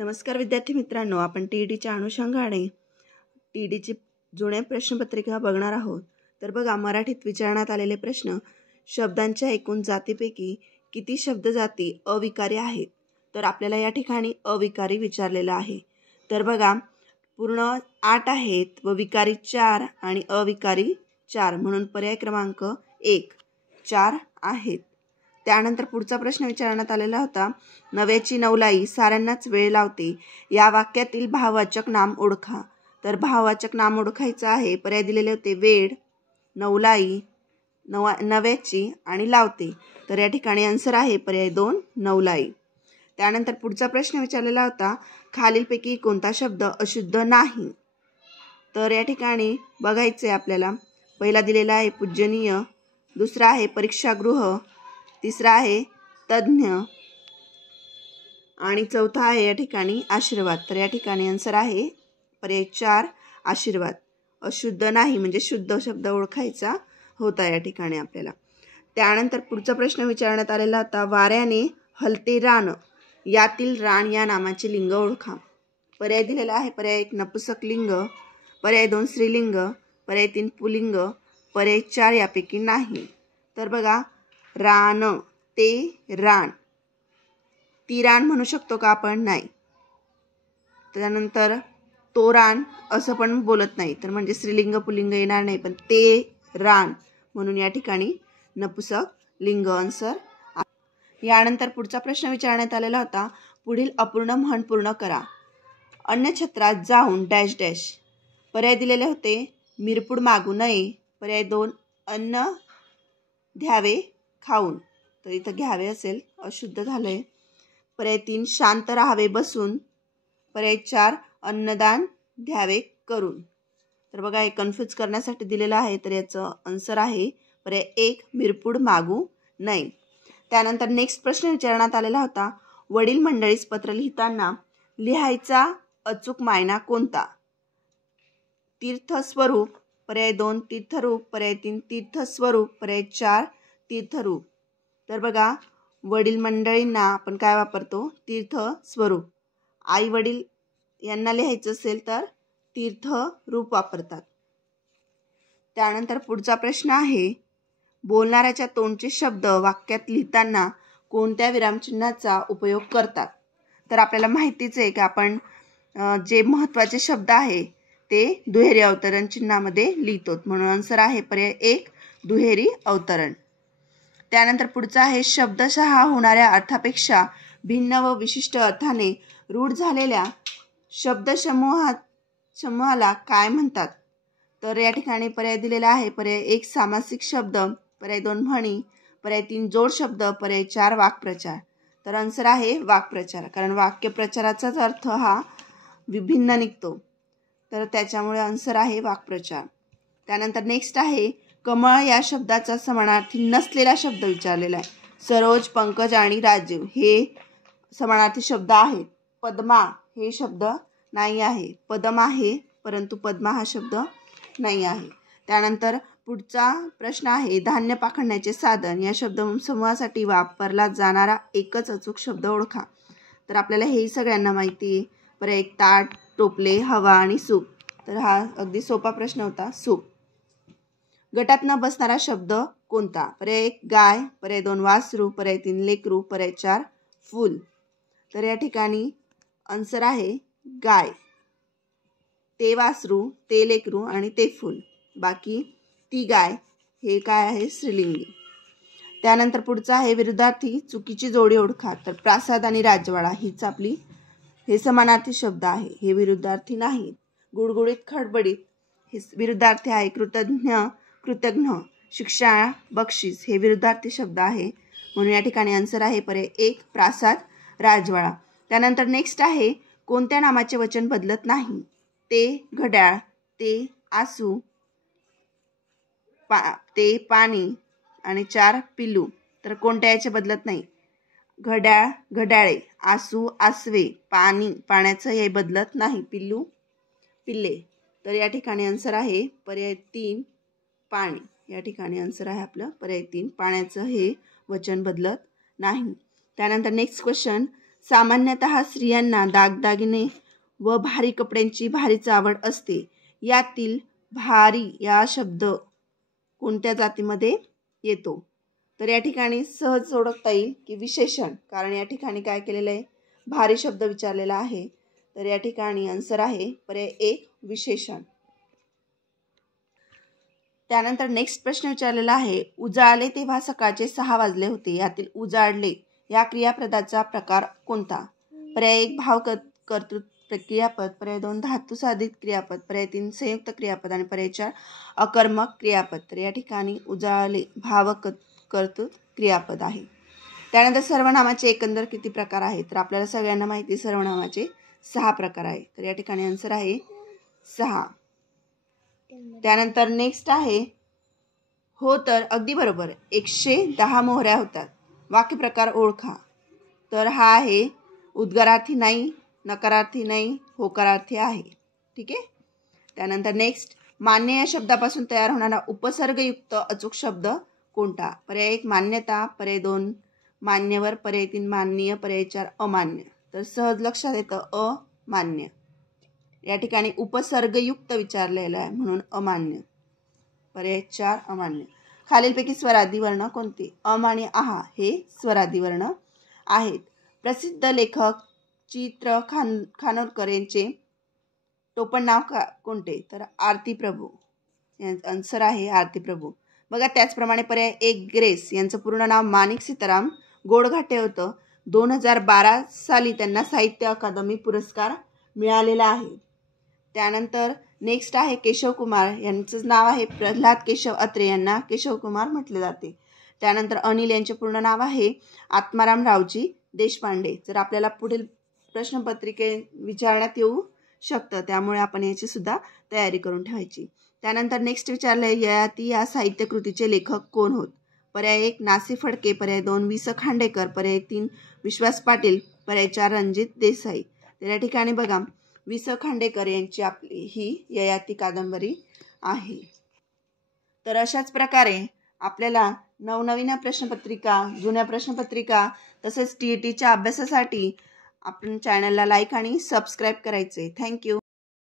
नमस्कार विद्यार्थी मित्रांनो, आपण टीईटीच्या अनुषंगाने टीईटीची जुने प्रश्नपत्रिका बघणार आहोत। तर बघा, मराठीत विचारण्यात आलेले प्रश्न, शब्दांच्या एकूण जातीपैकी किती शब्द जाती अविकारी आहेत? तर आपल्याला या ठिकाणी अविकारी विचारलेला आहे। तर बघा, पूर्ण 8 आहेत व विकारी 4 आणि अविकारी 4, म्हणून पर्याय क्रमांक 1 4 आहेत। त्यानंतर पुढचा प्रश्न विचारण्यात आलेला होता, नव्याची नवलाई साऱ्यांनाच वेळ लावते या वाक्यातील भाववाचक नाम ओळखा। तर भाववाचक नाम ओळखायचं आहे। पर्याय दिलेले होते वेळ, नवलाई, नव्याची आणि लावते। तर या ठिकाणी आन्सर आहे पर्याय 2 नवलाई। त्यानंतर पुढचा प्रश्न विचारलेला होता, खालीलपैकी कोणता शब्द अशुद्ध नाही? तर या ठिकाणी बघायचे आपल्याला, पहिला दिलेला आहे पूजनीय, दुसरा आहे परीक्षागृह, तिसरा आहे तज्ञ आणि चौथा आहे या ठिकाणी आशीर्वाद। तर या ठिकाणी आन्सर आहे पर्याय 4 आशीर्वाद। अशुद्ध नाही म्हणजे शुद्ध शब्द ओळखायचा होता या ठिकाणी आपल्याला। त्यानंतर पुढचा प्रश्न विचारण्यात आलेला होता, वाऱ्याने हलते रान यातील रान या नामाचे लिंग ओळखा। पर्याय दिलेला आहे पर्याय 1 नपुंसक लिंग, पर्याय 2 स्त्रीलिंग, पर्याय 3 पुल्लिंग, पर्याय 4 यापैकी नाही। तर बघा, रान, ते रान, ती रान म्हणू शकतो का आपण? नाही। त्यानंतर तो रान असं पण बोलत नाही, तर म्हणजे स्त्रीलिंग पुल्लिंग येणार नाही, पण ते रान म्हणून या ठिकाणी नपुंसक लिंग आन्सर। यानंतर पुढचा प्रश्न विचारण्यात आलेला होता, पुढील अपूर्ण म्हण पूर्ण करा। अन्नछत्रात जाऊन डॅश डॅश। पर्याय दिलेले होते मिरपूड मागू नये, पर्याय 2 अन्न घ्यावे खाऊन, तर इथं घ्यावे असेल, अशुद्ध झालंय। पर्याय 3 शांत राहावे बसून, पर्याय 4 अन्नदान घ्यावे करून। तर बघा, हे कन्फ्यूज करण्यासाठी दिलेलं आहे, तर याचं आन्सर आहे पर्याय 1 मिरपूड मागू नये। त्यानंतर नेक्स्ट प्रश्न विचारण्यात आलेला होता, वडील मंडळीस पत्र लिहिताना लिहायचा अचूक मायना कोणता? तीर्थस्वरूप, पर्याय 2 तीर्थरूप, पर्याय 3 तीर्थस्वरूप, पर्याय 4 तीर्थरूप। तर बघा, वडील मंडळींना आपण काय वापरतो? तीर्थस्वरूप। आई वडील यांना लिहायचं असेल तर तीर्थरूप वापरतात। त्यानंतर पुढचा प्रश्न आहे, बोलणाऱ्याच्या तोंडचे शब्द वाक्यात लिहिताना कोणत्या विरामचिन्हाचा उपयोग करतात? तर आपल्याला माहितीच आहे की आपण जे महत्त्वाचे शब्द आहे ते दुहेरी अवतरण चिन्हामध्ये लिहितो, म्हणून आन्सर आहे पर्याय 1 दुहेरी अवतरण। त्यानंतर पुढचा आहे, शब्दशः होणाऱ्या अर्थापेक्षा भिन्न व विशिष्ट अर्थाने रूढ झालेल्या शब्दसमूहाला काय म्हणतात? तर या ठिकाणी पर्याय दिलेला आहे पर्याय 1 सामासिक शब्द, पर्याय 2 म्हणी, पर्याय 3 जोड शब्द, पर्याय 4 वाक्प्रचार। तर आन्सर आहे वाक्प्रचार, कारण वाक्यप्रचाराचाच अर्थ हा विभिन्न निघतो, तर त्याच्यामुळे आन्सर आहे वाक्प्रचार। त्यानंतर नेक्स्ट आहे, कमळ या शब्दाचा समानार्थी नसलेला शब्द विचारलेला आहे। सरोज, पंकज आणि राजीव हे समानार्थी शब्द आहेत। पद्मा हे शब्द नाही आहे, पदम आहे परंतु पद्मा हा शब्द नाही आहे। त्यानंतर पुढचा प्रश्न आहे, धान्य पाखडण्याचे साधन या शब्दसमूहासाठी वापरला जाणारा एकच अचूक शब्द ओळखा। तर आपल्याला हे सगळ्यांना माहिती आहे, पर्याय 1 ताट, टोपले, हवा आणि सूप। तर हा अगदी सोपा प्रश्न होता, सूप। गटात न बसणारा शब्द कोणता? पर्याय 1 गाय, पर्याय 2 वासरू, पर्याय 3 लेकरू, पर्याय 4 फूल। तर या ठिकाणी आन्सर आहे गाय, ते वासरू, ते लेकरू आणि ते फूल, बाकी ती गाय हे काय आहे? स्त्रीलिंगी। त्यानंतर पुढचा आहे, विरुद्धार्थी चुकीची जोडी ओळखा। तर प्रासाद आणि राजवाडा हीच आपली हे समानार्थी शब्द आहे, हे विरुद्धार्थी नाहीत। गुडगुडीत खडबडीत हे विरुद्धार्थी आहे। कृतज्ञ कृतज्ञ, शिक्षा बक्षीस हे विरुद्धार्थी शब्द आहे, म्हणून या ठिकाणी आन्सर आहे पर्याय 1 प्रासाद राजवाडा। त्यानंतर नेक्स्ट आहे, कोणत्या नामाचे वचन बदलत नाही? ते घड्याळ, ते आसू, ते पाणी आणि 4 पिल्लू। तर कोणत्या याचे बदलत नाही? घड्याळ घड्याळे, आसू आसवे, पाणी पाण्याचं हे बदलत नाही, पिल्लू पिल्ले। तर या ठिकाणी आन्सर आहे पर्याय 3 पाणी। या ठिकाणी आन्सर आहे आपलं पर्याय 3 पाण्याचं हे वचन बदलत नाही। त्यानंतर नेक्स्ट क्वेश्चन, सामान्यतः स्त्रियांना दागदागिने व भारी कपड्यांची भारीच आवड असते. यातील भारी या शब्द कोणत्या जातीमध्ये येतो? तर या ठिकाणी सहज ओळखता येईल की विशेषण, कारण या ठिकाणी काय केलेलं आहे, भारी शब्द विचारलेला आहे. तर या ठिकाणी आन्सर आहे पर्याय 1 विशेषण. त्यानंतर नेक्स्ट प्रश्न विचारलेला आहे, उजाळले तेव्हा सकाळचे 6 वाजले होते. यातील उजाळले या क्रियापदाचा प्रकार कोणता? पर्याय 1 भाव कर्तृत्व क्रियापद, पर्याय 2 धातू साधित क्रियापद, पर्याय 3 संयुक्त क्रियापद आणि पर्याय 4 अकर्मक क्रियापद. तर या ठिकाणी उजाळले भाव कर्तृत्व क्रियापद आहे. त्यानंतर सर्वनामाचे एकंदर किती प्रकार आहेत? तर आपल्याला सगळ्यांना माहिती सर्वनामाचे 6 प्रकार आहे. तर या ठिकाणी आन्सर आहे 6. त्यानंतर नेक्स्ट आहे, हो तर अगदी बरोबर 110 मोहऱ्या होतात. वाक्यप्रकार ओळखा. तर हा आहे उद्गारार्थी नाही, नकारार्थी नाही, होकारार्थी आहे. ठीक आहे. त्यानंतर नेक्स्ट, मान्य या शब्दापासून तयार होणारा उपसर्गयुक्त अचूक शब्द कोणता? पर्याय 1 मान्यता, पर्याय 2 मान्यवर, पर्याय 3 माननीय, पर्याय 4 अमान्य. तर सहज लक्षात येतं अमान्य. या ठिकाणी उपसर्गयुक्त विचारलेलं आहे म्हणून अमान्य. पर्याय 4 अमान्य. खालीलपैकी स्वरादी वर्ण कोणते? अम आणि आहा हे स्वरादी वर्ण आहेत. प्रसिद्ध लेखक चित्र खानोलकर यांचे टोपण नाव कोणते? तर आरती प्रभू. आन्सर आहे आरती प्रभू. बघा त्याचप्रमाणे पर्याय 1 ग्रेस यांचं पूर्ण नाव माणिक सीताराम गोडघाटे होतं. 2012 साली त्यांना साहित्य अकादमी पुरस्कार मिळालेला आहे. त्यानंतर नेक्स्ट आहे केशव कुमार, यांचं नाव आहे प्रल्हाद केशव अत्रे, यांना केशव कुमार म्हटले जाते. त्यानंतर अनिल यांचे पूर्ण नाव आहे आत्माराम रावजी देशपांडे. जर आपल्याला पुढील प्रश्नपत्रिके विचारण्यात येऊ शकतं, त्यामुळे आपण याची सुद्धा तयारी करून ठेवायची. त्यानंतर नेक्स्ट विचारलंय, ययाती या साहित्यकृतीचे लेखक कोण होत? पर्याय 1 नासी फडके, पर्याय 2 वि स खांडेकर, पर्याय 3 विश्वास पाटील, पर्याय 4 रणजित देसाई. तर या ठिकाणी बघा वि स खांडेकर यांची आपली ही ययाती कादंबरी आहे. तर अशाच प्रकारे आपल्याला नवनवीन प्रश्नपत्रिका, जुन्या प्रश्नपत्रिका तसेच TETच्या अभ्यासासाठी आपण चॅनलला लाईक आणि सबस्क्राईब करायचे. थँक्यू.